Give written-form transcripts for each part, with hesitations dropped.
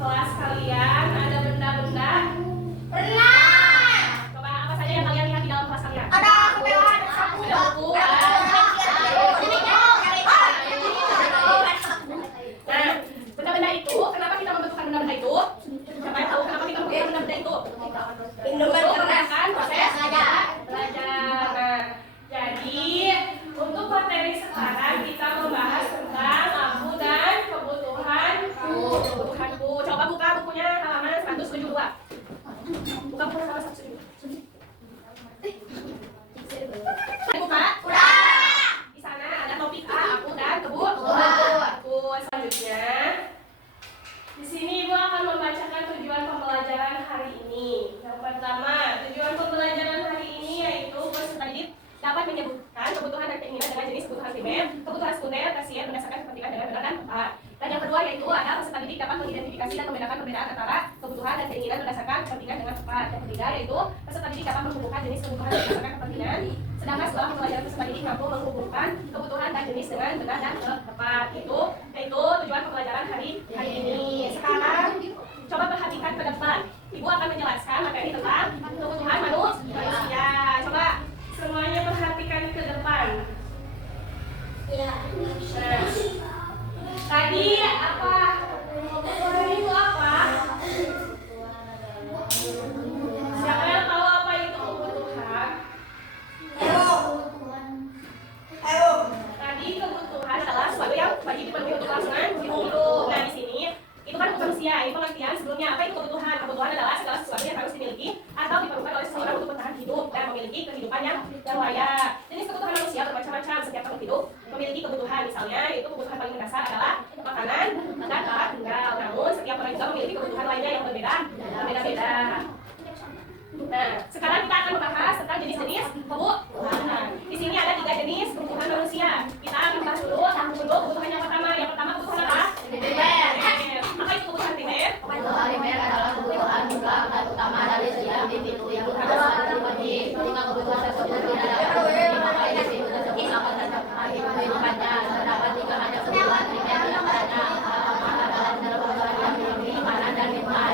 kelas kalian ada benda-benda? Pernah. Coba apa saja yang kalian lihat di dalam kelas kalian? Ada kemewahan, sapu, ada buku, Nah, benda-benda itu, kenapa kita membentukkan benda-benda itu? Siapa yang tahu kenapa kita membentukkan benda-benda itu? Kan proses belajar. Nah, jadi untuk materi sekarang kita membahas tentang lampu dan kebutuhan ku. Coba buka bukunya halaman 172. Buka buku halaman 172. Buka. Di sana ada topik A, aku dan kebutuhan. Selanjutnya, di sini Ibu akan membacakan tujuan pembelajaran hari ini. Yang pertama, tujuan pembelajaran hari ini yaitu peserta didik dapat menyebutkan kebutuhan dan keinginan dengan jenis kebutuhan primer, kebutuhan sekunder, tersier berdasarkan kepentingan dengan benar dan tepat. Dan yang kedua yaitu ada peserta didik dapat mengidentifikasi dan membedakan perbedaan antara kebutuhan dan keinginan berdasarkan kepentingan dengan tepat. Yang ketiga yaitu peserta didik dapat menghubungkan jenis kebutuhan berdasarkan kepentingan. Sedangkan setelah pembelajaran peserta didik mampu menghubungkan kebutuhan dan jenis dengan benar dan tepat. Itu yaitu tujuan pembelajaran hari ini. Sekarang coba perhatikan ke depan. Ibu akan menjelaskan materi tentang kebutuhan manusia. Coba semuanya perhatikan ke depan. Nah, tadi apa? Kebutuhan itu apa? Siapa yang tahu apa itu kebutuhan? Tadi kebutuhan adalah sesuatu yang wajib dipenuhi untuk kelangsungan hidup. Nah, di sini itu kan manusia. Ini pengertian sebelumnya apa itu kebutuhan? Kebutuhan adalah segala sesuatu yang harus dimiliki atau diperlukan oleh seseorang untuk bertahan hidup dan memiliki kehidupan yang layak. Jenis kebutuhan manusia bermacam-macam. Setiap makhluk hidup memiliki kebutuhan. Misalnya, itu kebutuhan paling mendasar adalah makanan dan tempat tinggal. Namun, setiap orang juga memiliki kebutuhan lainnya yang berbeda-beda. Nah, sekarang kita akan membahas tentang jenis-jenis kebutuhan. Di sini ada 3 jenis kebutuhan manusia. Kita akan bahas dulu kebutuhan yang pertama. Yang pertama kebutuhan apa? Primer. Apa itu kebutuhan primer? Kebutuhan primer adalah kebutuhan mutlak dan utama dari setiap individu yang harus dipenuhi. Jika kebutuhan tersebut tidak dapat dipenuhi, maka individu tersebut akan terjebak hidup kehidupannya. Terdapat 3 macam kebutuhan primer di antaranya. Pertama adalah kebutuhan yang dipenuhi makanan dan minuman.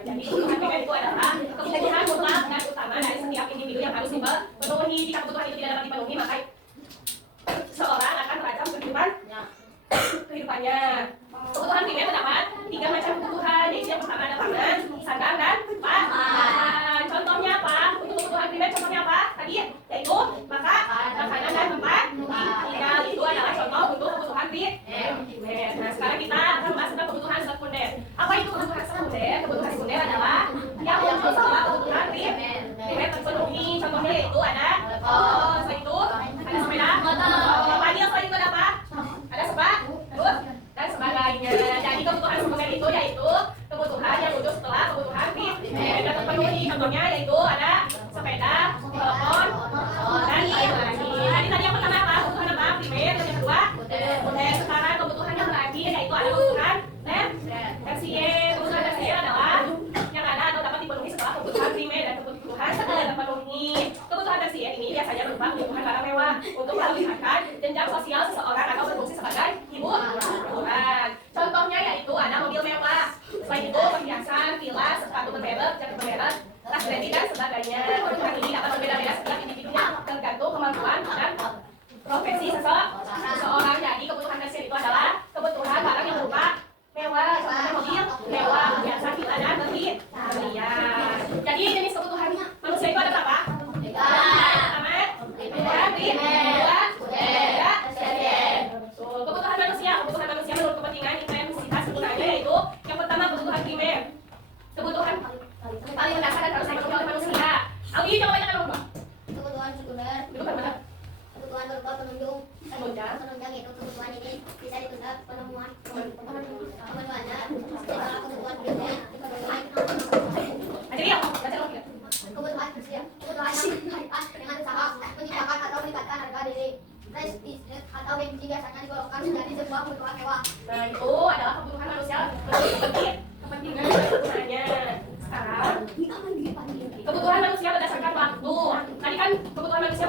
Jadi kebutuhan primer itu adalah kebutuhan mutlak dan utama dari setiap individu yang harus dipenuhi. Jika kebutuhan itu tidak dapat dipenuhi, maka seorang akan terancam kehidupannya. Kebutuhan primer terdapat 3 macam kebutuhan. Yaitu yang pertama ada pangan, sandang, dan papan. Contohnya apa? Untuk kebutuhan primer contohnya apa? Tadi yaitu makanan dan tempat tinggal. Itu adalah contoh untuk kebutuhan primer. Nah, sekarang kita akan membahas tentang kebutuhan sekunder. Apa itu kebutuhan sekunder? Kebutuhan sekunder adalah yang muncul setelah kebutuhan primer terpenuhi. Contohnya yaitu ada selain itu ada sepeda, mobil, selain itu ada apa? Ada terus dan sebagainya. Jadi kebutuhan sekunder itu yaitu kebutuhan yang muncul setelah kebutuhan primer terpenuhi. Contohnya yaitu ada sepeda, telepon, dan lain-lain. Tadi yang pertama apa? Kebutuhan apa? Primer. Yang kedua kemudian sekarang kebutuhan yang terakhir yaitu ada kebutuhan tersier. Kebutuhan tersier adalah yang ada atau dapat dipenuhi setelah kebutuhan primer dan kebutuhan sekunder terpenuhi. Kebutuhan tersier ini biasanya berupa kebutuhan barang mewah untuk melebihkan jenjang sosial seseorang atau berfungsi sebagai hiburan. Contohnya yaitu ada mobil mewah. Selain itu perhiasan, gelas, sepatu bermerek, jaket bermerek, tas branded dan sebagainya. Kebutuhan ini dapat berbeda-beda setiap individunya tergantung kemampuan dan profesi seseorang. Jadi kebutuhan tersier itu adalah kebutuhan barang yang berupa mewah, contohnya mobil mewah, perhiasan, gelas, dan berhias. Jadi jenis kebutuhan manusia itu ada berapa? 3. Pertama, kebutuhan primer, kedua, tersier. Kebutuhan manusia menurut kepentingan intensitas penggunaannya yaitu yang pertama kebutuhan primer, kebutuhan paling mendasar dan harus dipenuhi oleh manusia. Aldi, coba bacakan dulu. Kebutuhan sekunder. Itu bagaimana? Kebutuhan berupa penunjang itu kebutuhan ini bisa ditunda pemenuhannya setelah kebutuhan primer dipenuhi. Jadi ya, baca dulu kita. Kebutuhan tersier, kebutuhan yang berkaitan dengan usaha menciptakan atau meningkatkan harga diri. Prestige atau gengsi biasanya digolongkan menjadi sebuah kebutuhan mewah. Nah, itu adalah kebutuhan manusia kepentingan kebutuhannya. Sekarang kebutuhan manusia berdasarkan waktu. Tadi kan kebutuhan manusia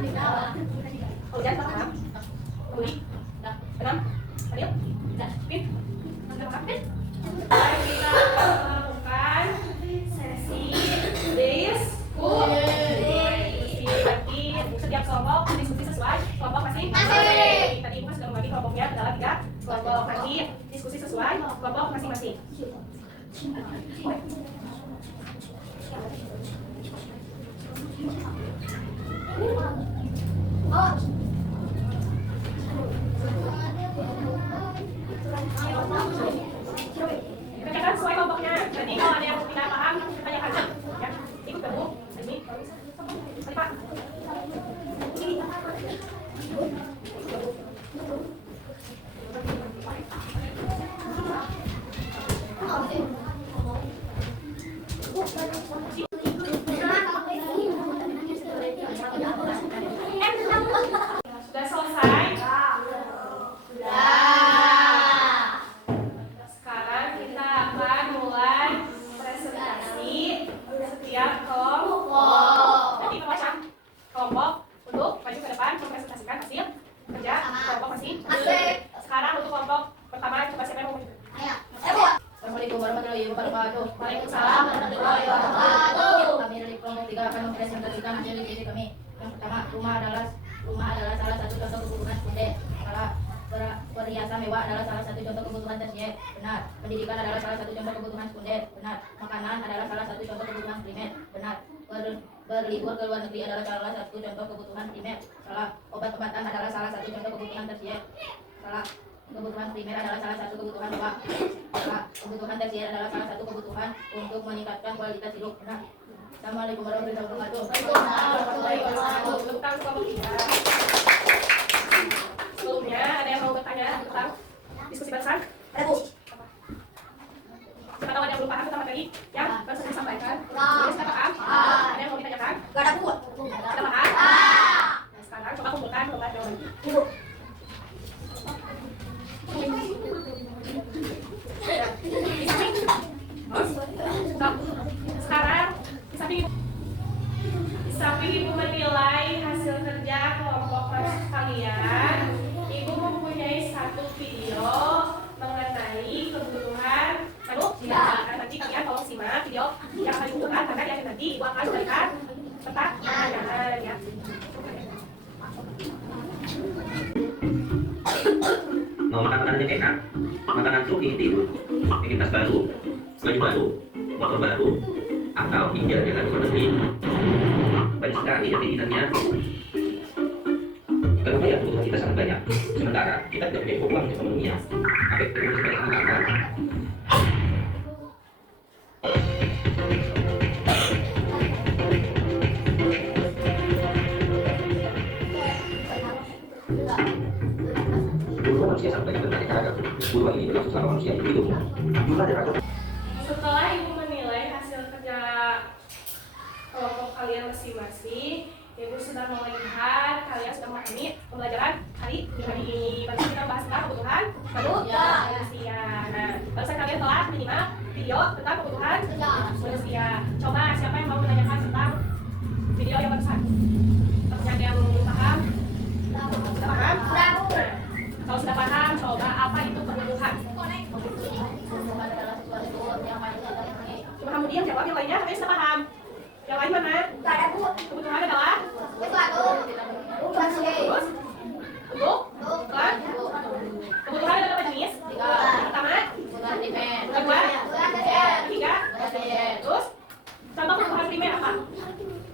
Hujan paham? Budi? Enam? Adil? Pin? Sudah paham? Pin? Kita melakukan sesi diskusi. Nanti setiap kelompok diskusi sesuai kelompok masing-masing. Tadi Ibu sudah membagi kelompoknya ke dalam 3 kelompok. Nanti diskusi sesuai kelompok masing-masing. Kerjakan sesuai kelompoknya. Jadi kalau ada yang tidak paham, tanyakan. Ya, ikut gabung. Ini, Pak. Sudah selesai? Sekarang kita akan mulai presentasi setiap kelompok. Jadi macam kelompok untuk maju ke depan mempresentasikan hasil kerja kelompok masing-masing. Sekarang untuk kelompok pertama coba siapa yang mau maju? Assalamualaikum warahmatullahi wabarakatuh. Waalaikumsalam warahmatullahi wabarakatuh. Kami dari kelompok 3 akan mempresentasikan hasil diskusi kami. Yang pertama, rumah adalah salah satu contoh kebutuhan sekunder. Perhiasan mewah adalah salah satu contoh kebutuhan tersier. Benar. Pendidikan adalah salah satu contoh kebutuhan sekunder. Benar. Makanan adalah salah satu contoh kebutuhan primer. Benar. Berlibur ke luar negeri adalah salah satu contoh kebutuhan primer. Salah. Obat-obatan adalah salah satu contoh kebutuhan tersier. Salah. Kebutuhan primer adalah salah satu kebutuhan mewah. Salah. Kebutuhan tersier adalah salah satu kebutuhan untuk meningkatkan kualitas hidup. Benar. Assalamualaikum warahmatullahi wabarakatuh. Tentang kelompok 3. Sebelumnya ada yang mau bertanya tentang diskusi barusan? Ada, Bu. Siapa tahu ada yang belum paham tentang materi yang baru saja disampaikan? Jadi sudah paham? Ada yang mau ditanyakan? Gak ada, Bu. Sudah paham? Nah, sekarang coba kumpulkan jawaban. Bu. Sekarang di samping Ibu menilai hasil kerja kelompok kalian, Ibu mempunyai satu video mengenai kebutuhan. Nanti kalian tolong simak video yang akan dibutuhkan karena di akhir nanti Ibu akan memberikan pertanyaan ya. Mau makan makanan yang enak, makanan tuh ingin tas baru, baju baru, motor baru, atau tinggal dengan luar negeri. Banyak sekali ya keinginannya. Kenapa ya kebutuhan kita sangat banyak, sementara kita tidak punya uang untuk memenuhinya. Apa itu yang kita lakukan? Manusia sampai beraneka ragam. Perubahan ini berlangsung selama manusia hidup. Jumlah dan ragam. Setelah Ibu menilai hasil kerja kelompok kalian masing-masing, Ibu sudah melihat kalian sudah memahami pembelajaran hari ini. Baru kita bahas tentang kebutuhan manusia. Nah, barusan kalian telah menyimak video tentang kebutuhan manusia. Coba siapa yang mau menanyakan tentang video yang barusan? Apakah ada yang belum paham? Sudah paham? Nah, kalau sudah paham, coba apa itu kebutuhan? Cuma kamu diam jawab, yang lainnya kalian sudah paham. Yang lain mana? Kebutuhan adalah? Terus? Untuk? Bukan? Kebutuhan ada berapa jenis? Pertama? Kedua? Ketiga? Terus? Contoh kebutuhan primer apa?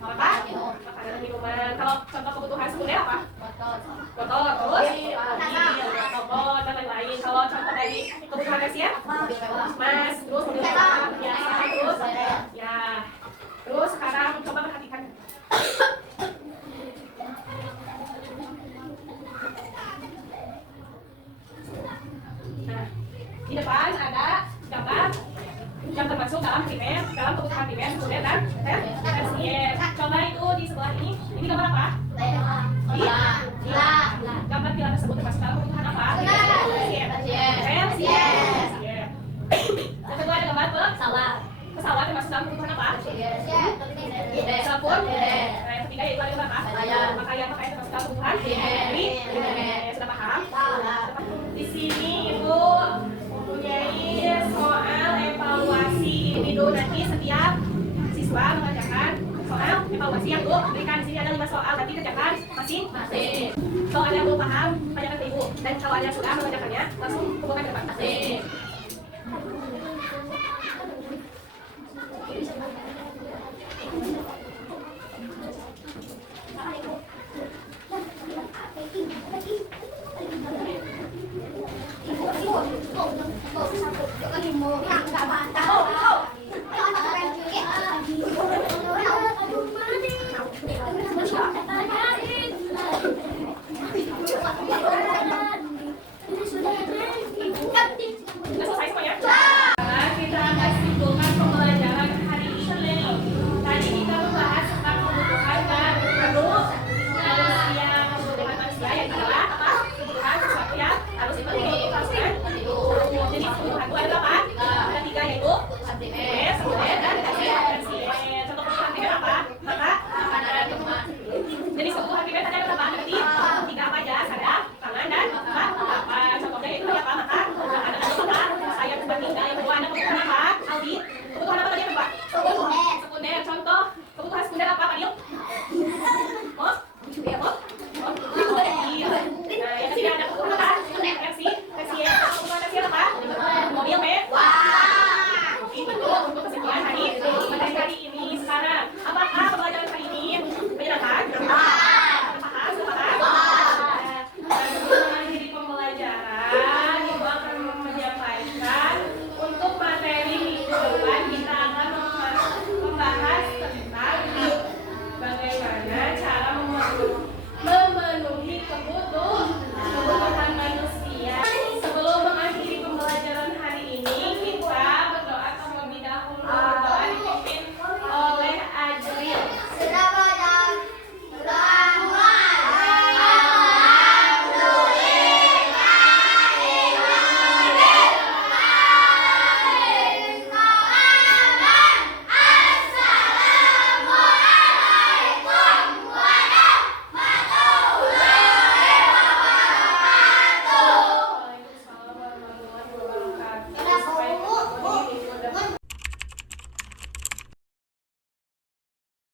Apa? Makanan dan minuman. Kalau contoh kebutuhan sekunder apa? Kotor, terus? Robot, dan lain-lain. Kalau contoh dari kebutuhan tersier? Mas, terus mobil mewah, perhiasan, terus? Ya. Terus sekarang coba perhatikan. Nah, di depan ada gambar yang termasuk dalam primer, dalam kebutuhan primer, sekunder dan tersier. Coba itu di sebelah ini gambar apa? Gambar pilar tersebut termasuk dalam kebutuhan apa? Tersier. Yang kedua ada gambar pesawat. Pesawat termasuk dalam kebutuhan apa? Telepon. Yang ketiga yaitu ada gambar apa? Pakaian. terkait dengan segala kebutuhan? Jadi, sudah paham? Di sini Ibu mempunyai soal evaluasi individu. Nanti setiap siswa mengerjakan soal evaluasi yang Bu berikan. Di sini ada 5 soal, nanti kerjakan masing-masing. Kalau ada yang belum paham, tanyakan ke Ibu. Dan kalau ada yang sudah mengerjakannya, langsung hubungkan ke depan.